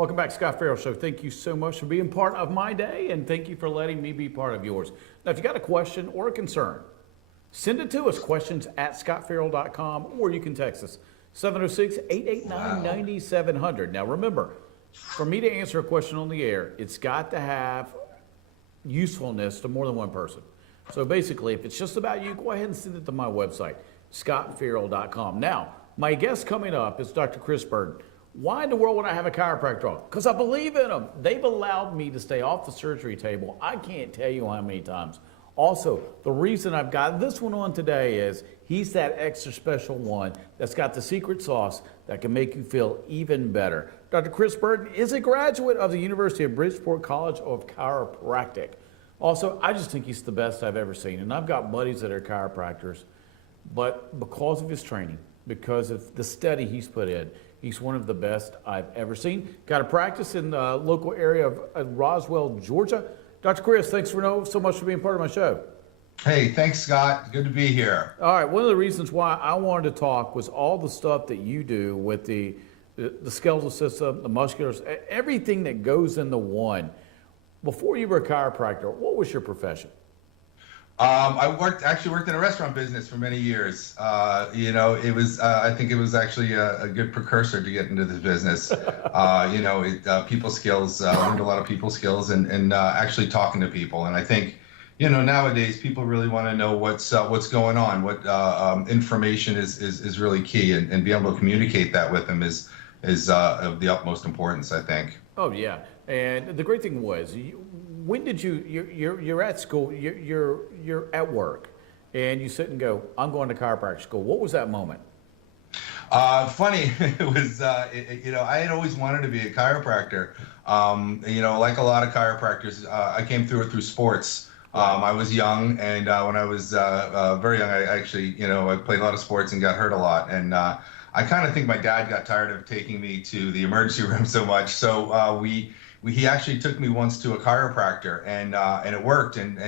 Welcome back, Scott Ferrell Show. Thank you so much for being part of my day, and thank you for letting me be part of yours. Now, if you got a question or a concern, send it to us, questions@scottferrell.com, or you can text us, 706-889-9700. Now, remember, for me to answer a question on the air, it's got to have usefulness to more than one person. So basically, if it's just about you, go ahead and send it to my website, scottferrell.com. Now, my guest coming up is Dr. Chris Burton. Why in the world would I have a chiropractor on? Because I believe in them. They've allowed me to stay off the surgery table. I can't tell you how many times. Also, the reason I've got this one on today is he's that extra special one that's got the secret sauce that can make you feel even better. Dr. Chris Burton is a graduate of the University of Bridgeport College of Chiropractic. Also, I just think he's the best I've ever seen. And I've got buddies that are chiropractors, but because of his training, because of the study he's put in, he's one of the best I've ever seen. Got a practice in the local area of Roswell, Georgia. Dr. Chris, thanks so much for being part of my show. Hey, thanks, Scott. Good to be here. All right, one of the reasons why I wanted to talk was all the stuff that you do with the skeletal system, the muscular, everything that goes into one. Before you were a chiropractor, what was your profession? I actually worked in a restaurant business for many years. It was, I think it was actually a good precursor to get into this business. People skills, learned a lot of people skills and actually talking to people. And I think, nowadays people really want to know what's going on, what information is really key, and be able to communicate that with them is of the utmost importance, I think. Oh yeah, and the great thing was, when did you're at school, you're at work, and you sit and go, I'm going to chiropractic school. What was that moment? Funny, it was, I had always wanted to be a chiropractor. Like a lot of chiropractors, I came through it through sports. I was young, and when I was very young, I actually, I played a lot of sports and got hurt a lot. And I kind of think my dad got tired of taking me to the emergency room so much. So he actually took me once to a chiropractor, and it worked. And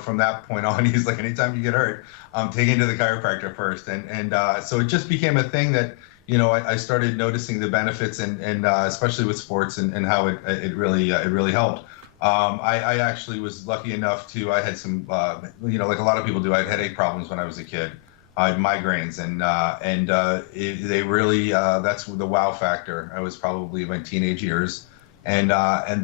from that point on, he's like, anytime you get hurt, take it to the chiropractor first. And so it just became a thing that, I started noticing the benefits, and especially with sports, and how it really helped. I actually was lucky enough I had some, like a lot of people do, I had headache problems when I was a kid. I had migraines, and they really, that's the wow factor. I was probably in my teenage years, and I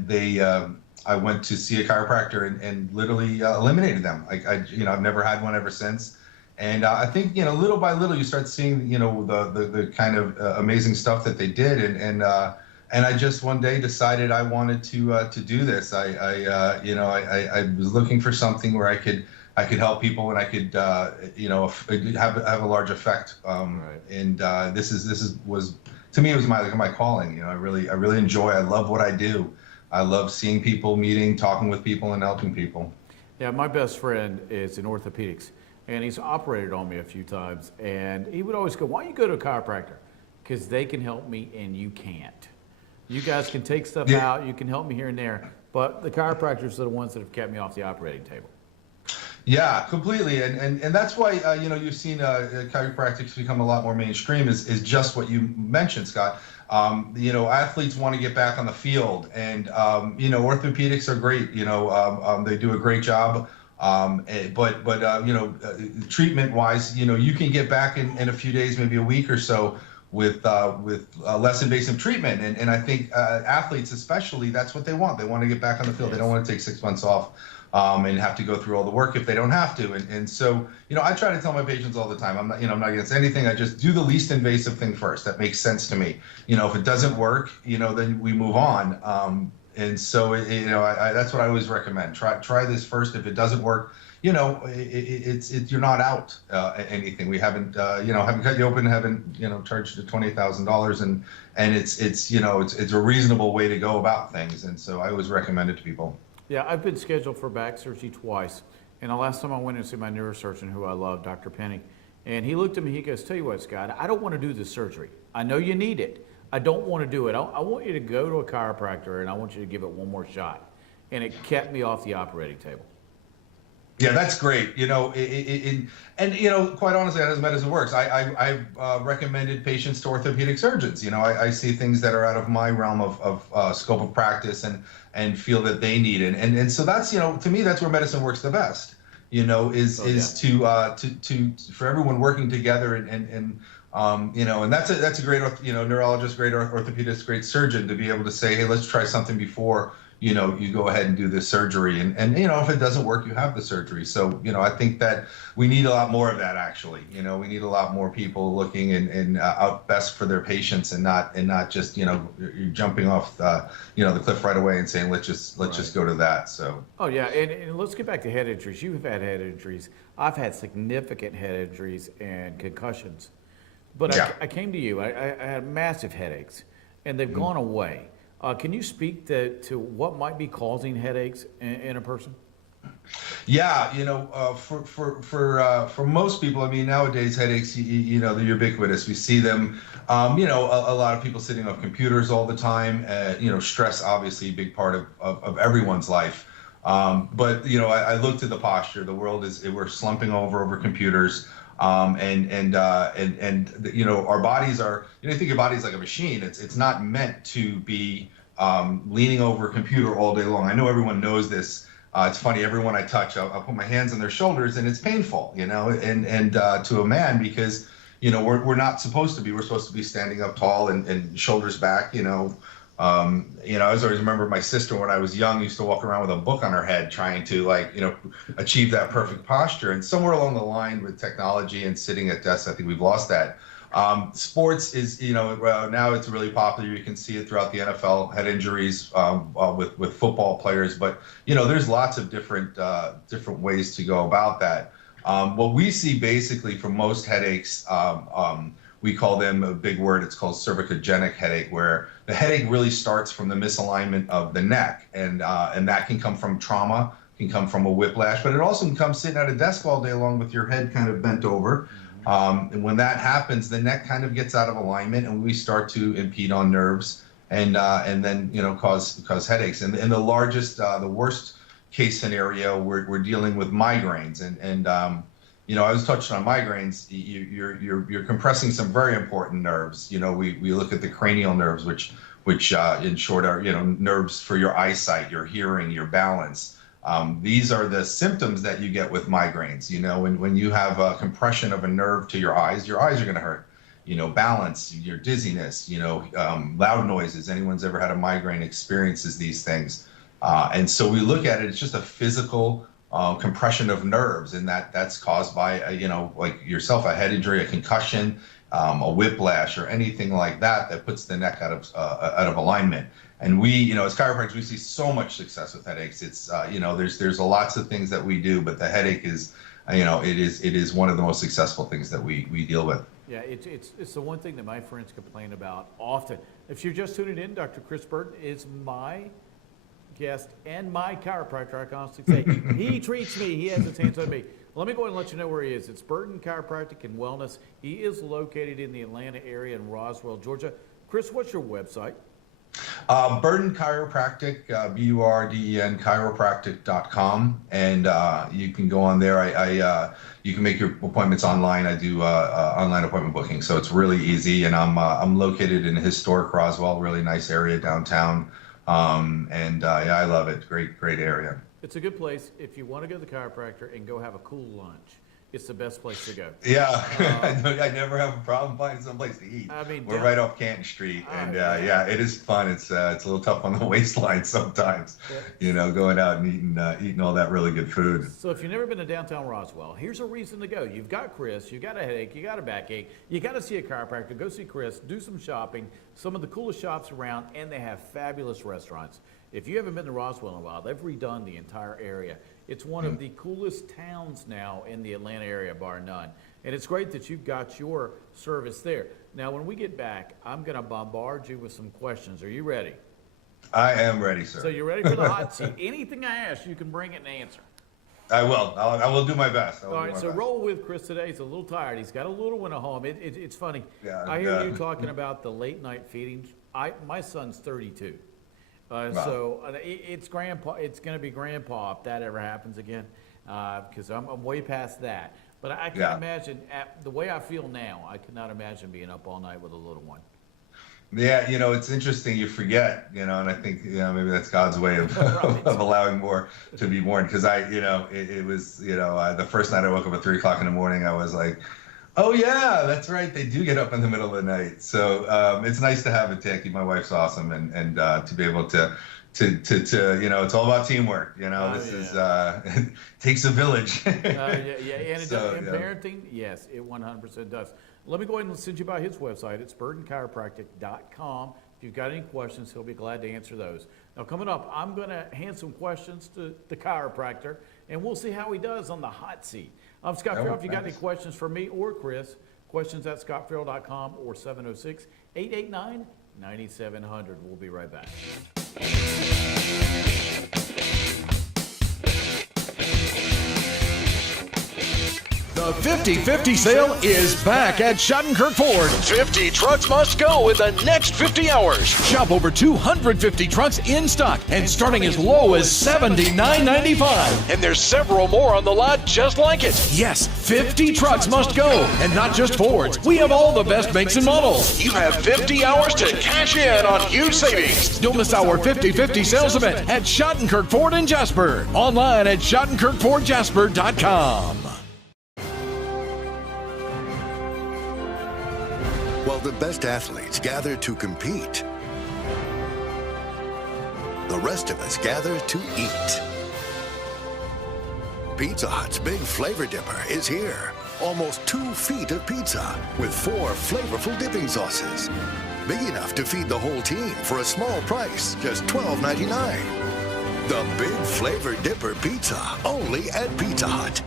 went to see a chiropractor and literally eliminated them. I've never had one ever since. And I think, little by little, you start seeing, the kind of amazing stuff that they did. And I just one day decided I wanted to do this. I was looking for something where I could help people, and I could, have a large effect. Right. And this was to me, it was my calling. I really enjoy. I love what I do. I love seeing people, meeting, talking with people, and helping people. Yeah, my best friend is in orthopedics, and he's operated on me a few times, and he would always go, why don't you go to a chiropractor? Because they can help me and you can't. You guys can take stuff out, you can help me here and there, but the chiropractors are the ones that have kept me off the operating table. Yeah, completely, and that's why you've seen chiropractic become a lot more mainstream. Is just what you mentioned, Scott. Athletes want to get back on the field, and orthopedics are great. They do a great job. Treatment-wise, you can get back in a few days, maybe a week or so, with less invasive treatment. And I think athletes especially, that's what they want. They want to get back on the field. They don't want to take 6 months off and have to go through all the work if they don't have to. And so, I try to tell my patients all the time, I'm not against anything. I just do the least invasive thing first. That makes sense to me. If it doesn't work, then we move on. And so, that's what I always recommend. Try this first. If it doesn't work, you're not out anything. We haven't cut you open, haven't charged you $20,000, and it's a reasonable way to go about things. And so I always recommend it to people. Yeah, I've been scheduled for back surgery twice, and the last time I went in to see my neurosurgeon, who I love, Dr. Penny, and he looked at me. He goes, "Tell you what, Scott, I don't want to do this surgery. I know you need it. I don't want to do it. I want you to go to a chiropractor, and I want you to give it one more shot." And it kept me off the operating table. Yeah, that's great. And quite honestly, as medicine works, I've recommended patients to orthopedic surgeons. I see things that are out of my realm of scope of practice and feel that they need it. And so that's, to me, that's where medicine works the best. Oh yeah. Is to for everyone working together and that's a great neurologist, great orthopedist, great surgeon to be able to say, hey, let's try something before you go ahead and do this surgery. And if it doesn't work, you have the surgery. So, I think that we need a lot more of that, actually. We need a lot more people looking and out best for their patients and not just, you're jumping off the cliff right away and saying, let's just go to that. So. Oh yeah, and let's get back to head injuries. You have had head injuries. I've had significant head injuries and concussions. But Yeah. I came to you. I had massive headaches, and they've gone away. Can you speak to what might be causing headaches in a person? Yeah, for most people, I mean, nowadays headaches, they're ubiquitous. We see them, a lot of people sitting on computers all the time. Stress, obviously, a big part of everyone's life. But I looked at the posture. The world we're slumping over computers. Our bodies are. You think your body's like a machine. It's not meant to be leaning over a computer all day long. I know everyone knows this. It's funny. Everyone I touch, I'll put my hands on their shoulders, and it's painful. And to a man, because we're not supposed to be. We're supposed to be standing up tall and shoulders back. I always remember my sister when I was young used to walk around with a book on her head trying to achieve that perfect posture. And somewhere along the line with technology and sitting at desks, I think we've lost that. Sports is, now it's really popular. You can see it throughout the NFL, head injuries with football players. But, there's lots of different ways to go about that. What we see basically for most headaches, we call them a big word. It's called cervicogenic headache, where the headache really starts from the misalignment of the neck, and that can come from trauma, can come from a whiplash, but it also can come sitting at a desk all day long with your head kind of bent over. And when that happens, the neck kind of gets out of alignment, and we start to impede on nerves, and then cause headaches. And the worst case scenario, we're dealing with migraines, and I was touching on migraines. You're compressing some very important nerves. We look at the cranial nerves, which in short are nerves for your eyesight, your hearing, your balance. These are the symptoms that you get with migraines. When you have a compression of a nerve to your eyes are going to hurt. Balance, your dizziness. Loud noises. Anyone's ever had a migraine experiences these things, and so we look at it. It's just a physical compression of nerves, and that's caused by like yourself, a head injury, a concussion, a whiplash, or anything like that puts the neck out of alignment. And we, as chiropractors, we see so much success with headaches. It's there's lots of things that we do, but the headache is it is one of the most successful things that we deal with. Yeah, it's the one thing that my friends complain about often. If you're just tuning in, Dr. Chris Burton is my guest and my chiropractor. I constantly say, he treats me, he has his hands on me. Let me go ahead and let you know where he is. It's Burton Chiropractic and Wellness. He is located in the Atlanta area in Roswell, Georgia. Chris, what's your website? Burton Chiropractic, BURDEN chiropractic.com, and you can go on there. You can make your appointments online. I do online appointment booking, so it's really easy. And I'm located in historic Roswell, really nice area downtown. Yeah, I love it. Great area. It's a good place if you want to go to the chiropractor and go have a cool lunch. It's the best place to go. Yeah, I never have a problem finding someplace to eat. I mean, we're right off Canton Street, and yeah, it is fun. It's a little tough on the waistline sometimes, going out and eating all that really good food. So if you've never been to downtown Roswell, here's a reason to go. You've got Chris, you got a headache, you got a backache, you got to see a chiropractor. Go see Chris, do some shopping. Some of the coolest shops around, and they have fabulous restaurants. If you haven't been to Roswell in a while, they've redone the entire area. It's one of the coolest towns now in the Atlanta area, bar none. And it's great that you've got your service there. Now, when we get back, I'm going to bombard you with some questions. Are you ready? I am ready, sir. So you're ready for the hot seat. Anything I ask, you can bring it and answer. I will. I will do my best. All right, so roll with Chris today. He's a little tired. He's got a little one at home. It's funny. Yeah, I hear you talking about the late night feeding. My son's 32. Wow. So it's grandpa. It's going to be grandpa if that ever happens again. because I'm way past that. But I can't imagine, the way I feel now, I could not imagine being up all night with a little one. Yeah, it's interesting. You forget, and I think, maybe that's God's way of, of allowing more to be born. Because it was, the first night I woke up at 3 o'clock in the morning, I was like, oh yeah, that's right. They do get up in the middle of the night. So it's nice to have a Taki. My wife's awesome, and to be able to it's all about teamwork. It takes a village. And parenting, yes, it 100% does. Let me go ahead and send you by his website. It's burtonchiropractic.com. If you've got any questions, he'll be glad to answer those. Now, coming up, I'm going to hand some questions to the chiropractor, and we'll see how he does on the hot seat. I'm Scott Ferrell. If you got any questions for me or Chris, questions at scottferrell.com or 706-889-9700. We'll be right back. The 50-50 sale is back at Schottenkirk Ford. 50 trucks must go in the next 50 hours. Shop over 250 trucks in stock and starting as low as $79.95. And there's several more on the lot just like it. Yes, 50 trucks must go, and not just Fords. We have all the best makes and models. You have 50 hours to cash in on huge savings. Don't miss our 50-50 sales event at Schottenkirk Ford in Jasper. Online at SchottenkirkFordJasper.com. While the best athletes gather to compete, the rest of us gather to eat. Pizza Hut's Big Flavor Dipper is here. Almost 2 feet of pizza with 4 flavorful dipping sauces. Big enough to feed the whole team for a small price, just $12.99. The Big Flavor Dipper Pizza, only at Pizza Hut.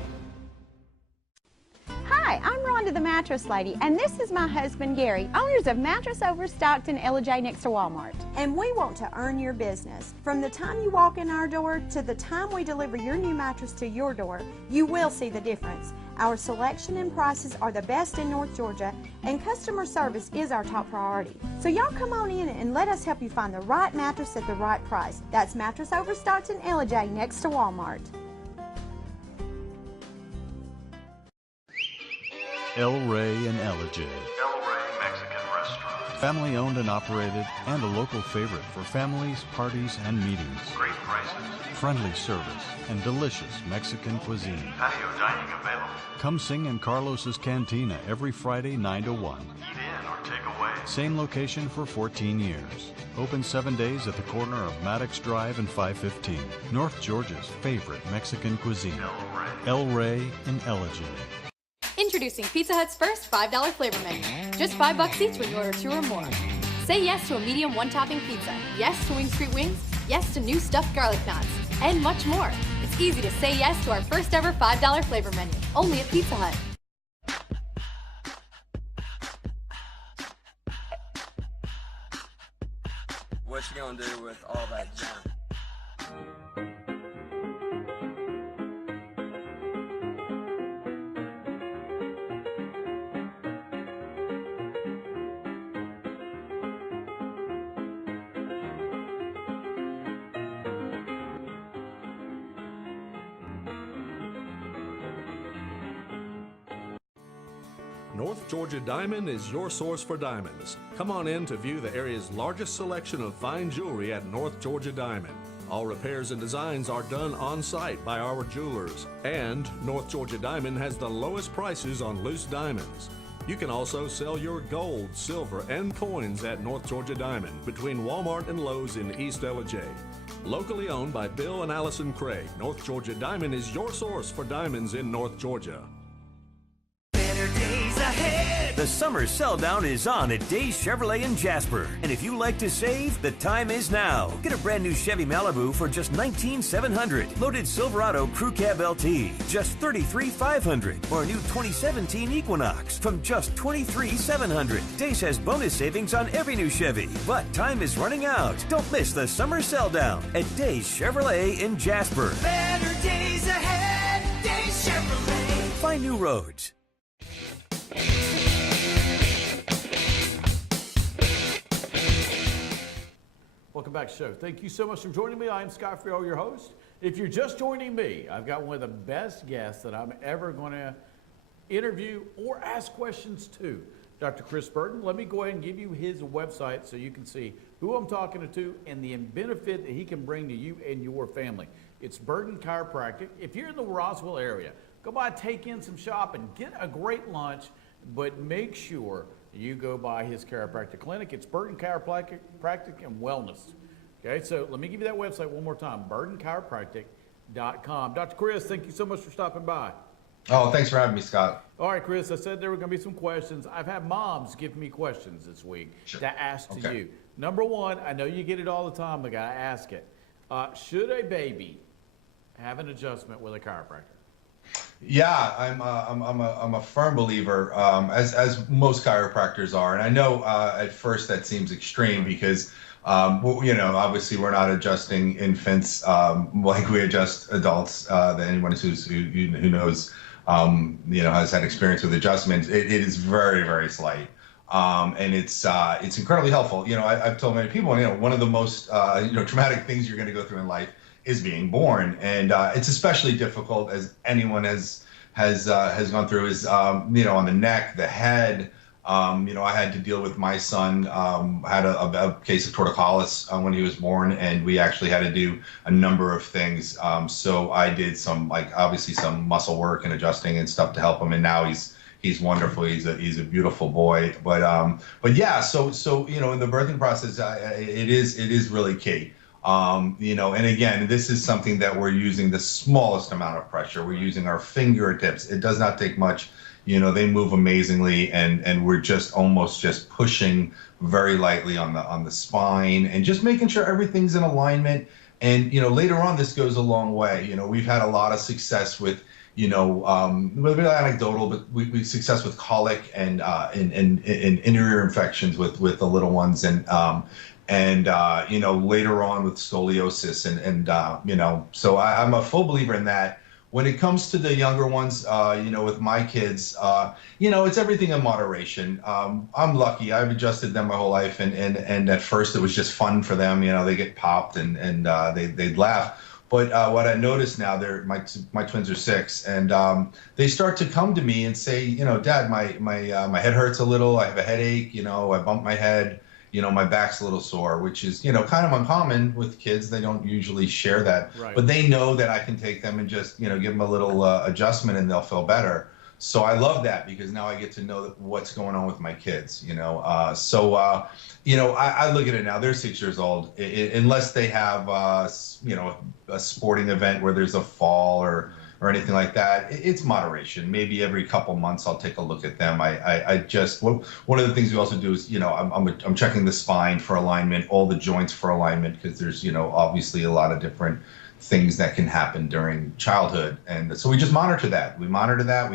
Hi, I'm Rhonda the Mattress Lady, and this is my husband Gary, owners of Mattress Overstocked in J next to Walmart. And we want to earn your business. From the time you walk in our door to the time we deliver your new mattress to your door, you will see the difference. Our selection and prices are the best in North Georgia, and customer service is our top priority. So y'all come on in and let us help you find the right mattress at the right price. That's Mattress Overstocked in J next to Walmart. El Rey and Elijah. El Rey Mexican Restaurant. Family owned and operated, and a local favorite for families, parties, and meetings. Great prices. Friendly service and delicious Mexican cuisine. Patio dining available. Come sing in Carlos's Cantina every Friday 9 to 1. Eat in or take away. Same location for 14 years. Open 7 days at the corner of Maddox Drive and 515. North Georgia's favorite Mexican cuisine. El Rey and Elijah. Introducing Pizza Hut's first $5 flavor menu. Just $5 each when you order 2 or more. Say yes to a medium one-topping pizza. Yes to Wing Street Wings. Yes to new stuffed garlic knots. And much more. It's easy to say yes to our first ever $5 flavor menu. Only at Pizza Hut. What you gonna do with all that junk? North Georgia Diamond is your source for diamonds. Come on in to view the area's largest selection of fine jewelry at North Georgia Diamond. All repairs and designs are done on site by our jewelers. And North Georgia Diamond has the lowest prices on loose diamonds. You can also sell your gold, silver, and coins at North Georgia Diamond between Walmart and Lowe's in East J. Locally owned by Bill and Allison Craig, North Georgia Diamond is your source for diamonds in North Georgia. The summer sell down is on at Days Chevrolet in Jasper. And if you like to save, the time is now. Get a brand new Chevy Malibu for just $19,700. Loaded Silverado Crew Cab LT, just $33,500. Or a new 2017 Equinox from just $23,700. Days has bonus savings on every new Chevy. But time is running out. Don't miss the summer sell down at Days Chevrolet in Jasper. Better days ahead, Days Chevrolet. Find new roads. Welcome back to the show. Thank you so much for joining me. I am Scott Ferrell, your host. If you're just joining me, I've got one of the best guests that I'm ever going to interview or ask questions to. Dr. Chris Burton, let me go ahead and give you his website so you can see who I'm talking to and the benefit that he can bring to you and your family. It's Burton Chiropractic. If you're in the Roswell area, go by, take in some shopping, get a great lunch, but make sure you go by his chiropractic clinic. It's Burton Chiropractic and Wellness. Okay, so let me give you that website one more time, burtonchiropractic.com. Dr. Chris, thank you so much for stopping by. Oh, thanks for having me, Scott. All right, Chris, I said there were going to be some questions. I've had moms give me questions this week to ask to you. Number one, I know you get it all the time, but I got to ask it. Should a baby have an adjustment with a chiropractor? Yeah, I'm a firm believer, as most chiropractors are. And I know at first that seems extreme because, obviously we're not adjusting infants like we adjust adults. That anyone who knows, has had experience with adjustments. It is very, very slight. And it's incredibly helpful. I've told many people, one of the most, traumatic things you're going to go through in life is being born. And it's especially difficult, as anyone has gone through, is, on the neck, the head. I had to deal with my son, had a case of torticollis when he was born, and we actually had to do a number of things. So I did some muscle work and adjusting and stuff to help him. And now he's wonderful. He's a beautiful boy. But yeah, so in the birthing process, it is really key. And again, this is something that we're using the smallest amount of pressure. We're using our fingertips. It does not take much. They move amazingly, and we're just pushing very lightly on the spine and just making sure everything's in alignment. And later on, this goes a long way. We've had a lot of success with anecdotal, but we success with colic and in ear infections with the little ones, and later on with scoliosis, and so I'm a full believer in that. When it comes to the younger ones, with my kids, it's everything in moderation. I'm lucky. I've adjusted them my whole life, and at first it was just fun for them. They get popped and they'd laugh. But what I noticed now, my twins are 6, and they start to come to me and say, Dad, my head hurts a little. I have a headache. I bumped my head. My back's a little sore, which is, kind of uncommon with kids. They don't usually share that, right. But they know that I can take them and just, give them a little adjustment and they'll feel better. So I love that because now I get to know what's going on with my kids, I look at it now, they're 6 years old. Unless they have, a sporting event where there's a fall or anything like that, it's moderation. Maybe every couple months I'll take a look at them. One of the things we also do is, I'm checking the spine for alignment, all the joints for alignment, because there's, obviously a lot of different things that can happen during childhood. And so we just monitor that. We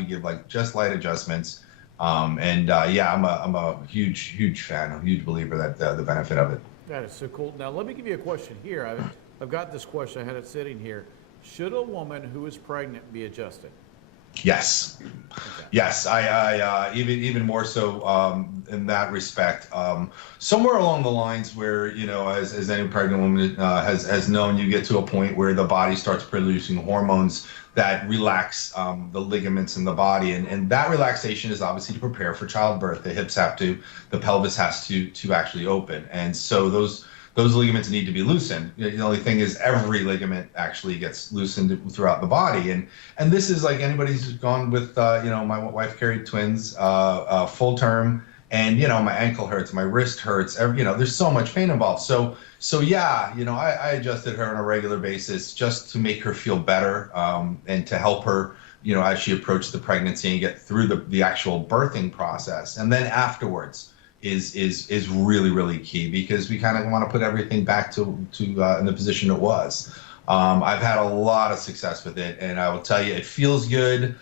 give just light adjustments. I'm a huge fan, a huge believer that the benefit of it. That is so cool. Now, let me give you a question here. I've got this question. I had it sitting here. Should a woman who is pregnant be adjusted? Yes. Okay. Yes. I even more so in that respect. Somewhere along the lines where, as any pregnant woman has known, you get to a point where the body starts producing hormones that relax the ligaments in the body. And that relaxation is obviously to prepare for childbirth. The hips the pelvis has to actually open. And so those ligaments need to be loosened. The only thing is every ligament actually gets loosened throughout the body. And this is like anybody who's gone with, my wife carried twins full term, and, my ankle hurts, my wrist hurts, there's so much pain involved. So yeah, I adjusted her on a regular basis just to make her feel better, and to help her, as she approached the pregnancy and get through the actual birthing process. And then afterwards, is really, really key, because we kind of want to put everything back to in the position it was. I've had a lot of success with it, and I will tell you, it feels good.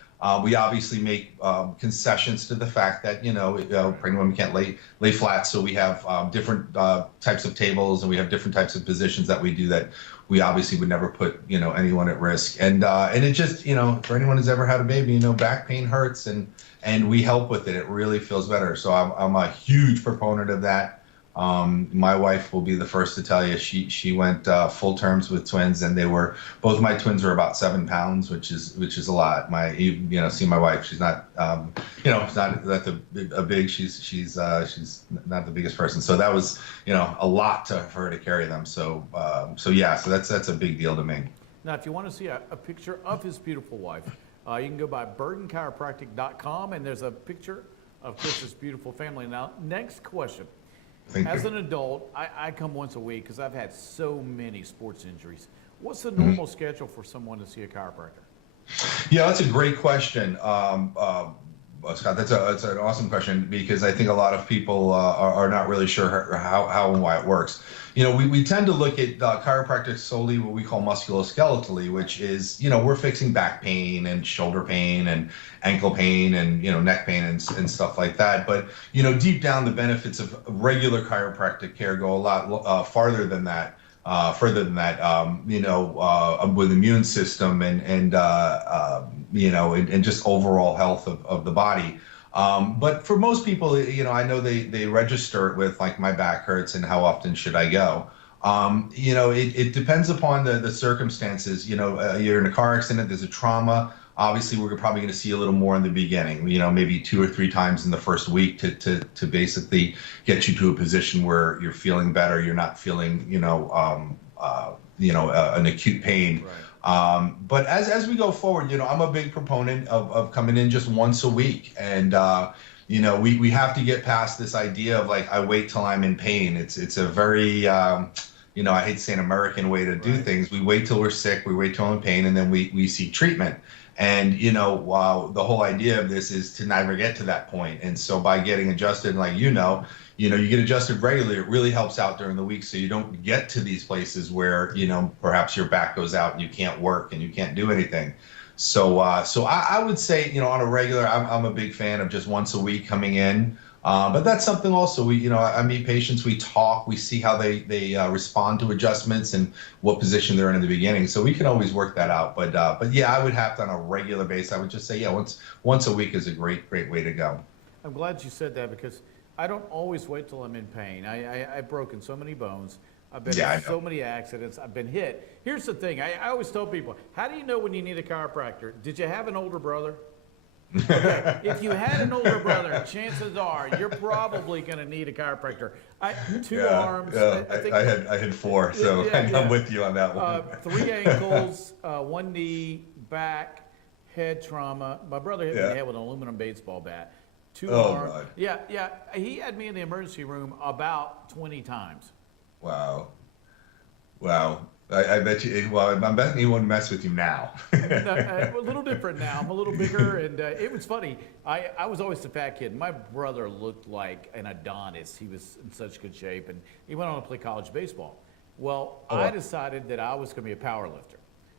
We obviously make concessions to the fact that, pregnant women can't lay flat, so we have different types of tables, and we have different types of positions that we do that we obviously would never put, anyone at risk. And it just, for anyone who's ever had a baby, back pain hurts, and we help with it. It really feels better. So I'm a huge proponent of that. My wife will be the first to tell you she went full terms with twins, and both my twins are about 7 pounds, which is a lot. See my wife, she's not it's not a big, she's not the biggest person, so that was a lot for her to carry them. So that's a big deal to me. Now, if you want to see a picture of his beautiful wife, you can go by burdenchiropractic.com, and there's a picture of Chris's beautiful family. Now, next question. As an adult, I come once a week because I've had so many sports injuries. What's the normal schedule for someone to see a chiropractor? Yeah, that's a great question, Scott. That's an awesome question, because I think a lot of people are not really sure how and why it works. We tend to look at chiropractic solely what we call musculoskeletally, which is, we're fixing back pain and shoulder pain and ankle pain and, neck pain and stuff like that. But, deep down, the benefits of regular chiropractic care go a lot farther than that. With immune system and just overall health of the body. But for most people, I know they register it with, like, my back hurts and how often should I go? It depends upon the circumstances. You're in a car accident, there's a trauma. Obviously, we're probably going to see a little more in the beginning, maybe 2 or 3 times in the first week to basically get you to a position where you're feeling better. You're not feeling, an acute pain. Right. But as we go forward, I'm a big proponent of coming in just once a week. And, we have to get past this idea of, like, I wait till I'm in pain. It's a very, I hate to say an American way to do things. We wait till we're sick, we wait till we're in pain, and then we seek treatment. And, the whole idea of this is to never get to that point. And so by getting adjusted, like, you get adjusted regularly, it really helps out during the week. So you don't get to these places where, perhaps your back goes out and you can't work and you can't do anything. So I would say, on a regular, I'm a big fan of just once a week coming in. But that's something also I meet patients, we talk, we see how they respond to adjustments and what position they're in the beginning. So we can always work that out. But yeah, I would have to on a regular basis. I would just say, yeah, once a week is a great way to go. I'm glad you said that, because I don't always wait till I'm in pain. I've broken so many bones. I've been in so many accidents. I've been hit. Here's the thing. I always tell people, how do you know when you need a chiropractor? Did you have an older brother? Okay. If you had an older brother, chances are you're probably going to need a chiropractor. Two arms. I had 4, so I'm with you on that one. 3 ankles, 1 knee, back, head trauma. My brother hit me in the head with an aluminum baseball bat. 2 arms. God. Yeah. He had me in the emergency room about 20 times. Wow. I bet you. Well, I'm betting he wouldn't mess with you now. A little different now. I'm a little bigger, and it was funny. I was always the fat kid. My brother looked like an Adonis. He was in such good shape, and he went on to play college baseball. Well, I decided that I was going to be a power lifter.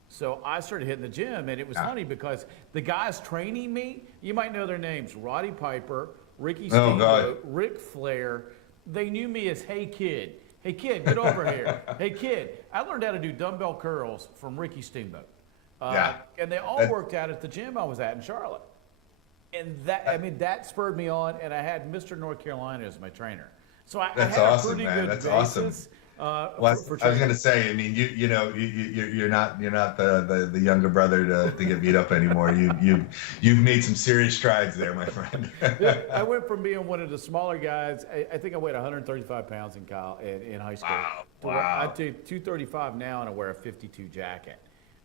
So I started hitting the gym, and it was funny because the guys training me, you might know their names: Roddy Piper, Ricky Steamboat, Ric Flair. They knew me as Hey Kid. Hey, kid, get over here. Hey, kid, I learned how to do dumbbell curls from Ricky Steamboat. And they all worked out at the gym I was at in Charlotte. And that spurred me on, and I had Mr. North Carolina as my trainer. So I had a pretty good basis. Awesome. I was going to say, I mean, you're not the younger brother to get beat up anymore. You've made some serious strides there, my friend. I went from being one of the smaller guys. I think I weighed 135 pounds in high school. Wow. I do 235 now, and I wear a 52 jacket.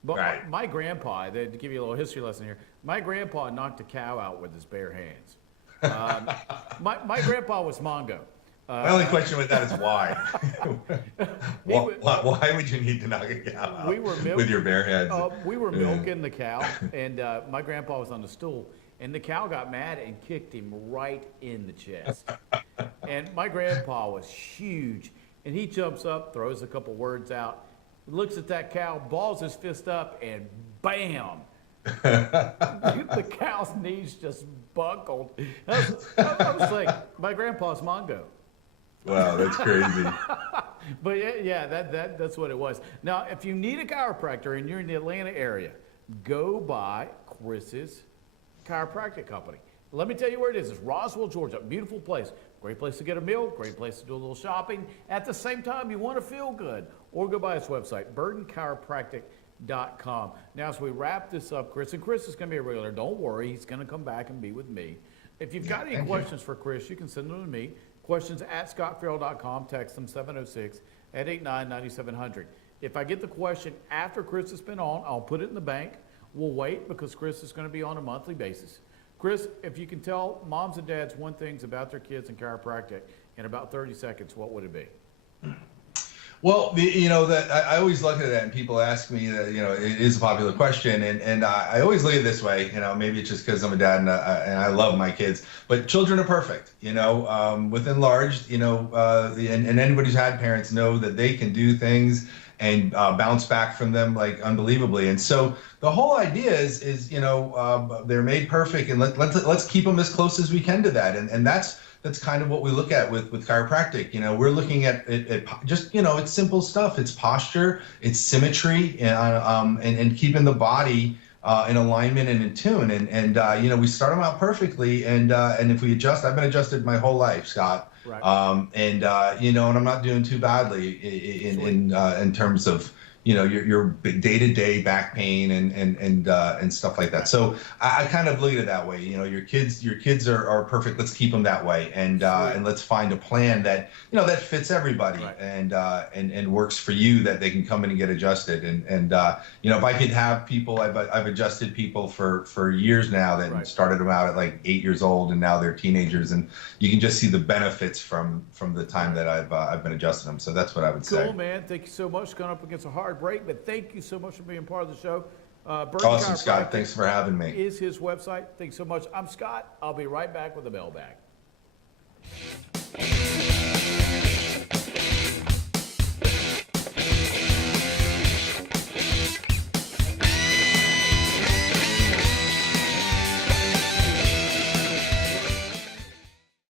But my grandpa, to give you a little history lesson here, my grandpa knocked a cow out with his bare hands. My grandpa was Mongo. My only question with that is why? Why would you need to knock a cow out with your bare hands? We were milking the cow, and my grandpa was on the stool, and the cow got mad and kicked him right in the chest. And my grandpa was huge, and he jumps up, throws a couple words out, looks at that cow, balls his fist up, and bam! The cow's knees just buckled. I was like, my grandpa's Mongo. Wow, that's crazy. But yeah, that's what it was. Now, if you need a chiropractor and you're in the Atlanta area, go by Chris's chiropractic company. Let me tell you where it is. It's Roswell, Georgia. Beautiful place. Great place to get a meal. Great place to do a little shopping. At the same time, you want to feel good. Or go by his website, burtonchiropractic.com. Now, as we wrap this up, Chris, and Chris is going to be a regular. Don't worry. He's going to come back and be with me. If you've got any questions for Chris, you can send them to me. Questions at scottferrell.com. Text them 706-889-9700. If I get the question after Chris has been on, I'll put it in the bank. We'll wait because Chris is going to be on a monthly basis. Chris, if you can tell moms and dads one thing about their kids and chiropractic in about 30 seconds, what would it be? Well, that I always look at that, and people ask me that, it is a popular question, and I always look at it this way. Maybe it's just because I'm a dad and I love my kids, but children are perfect. Within large, and anybody who's had parents know that they can do things and bounce back from them like unbelievably. And so the whole idea is they're made perfect, and let's keep them as close as we can to that. And that's kind of what we look at with chiropractic. We're looking at just, it's simple stuff. It's posture, it's symmetry, and keeping the body in alignment and in tune. And we start them out perfectly. And if we adjust, I've been adjusted my whole life, Scott. Right. And I'm not doing too badly in terms of, your day-to-day back pain and stuff like that. So I kind of look at it that way. Your kids are perfect. Let's keep them that way, and let's find a plan that that fits everybody, right, and works for you, that they can come in and get adjusted. And if I could have people, I've adjusted people for years now that right, started them out at like 8 years old, and now they're teenagers, and you can just see the benefits from the time that I've been adjusting them. So that's what I would say. Cool, man. Thank you so much. Going up against a hard break, but thank you so much for being part of the show. Awesome, Scott. Thanks for having me. Is his website. Thanks so much. I'm Scott. I'll be right back with the mailbag.